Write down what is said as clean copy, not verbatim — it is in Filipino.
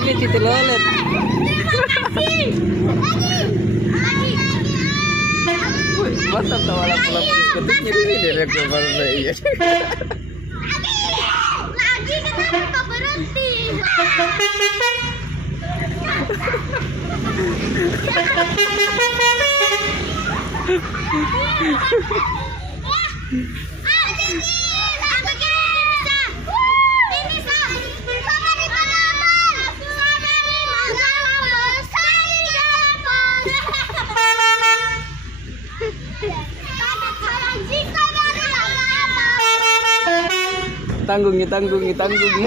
joget itu lolet. Wih, mantap tahu alat-alat diskotiknya di sini rekor baru saya. Lagi kenapa berhenti? Tanggungi, tanggungi, tanggungi.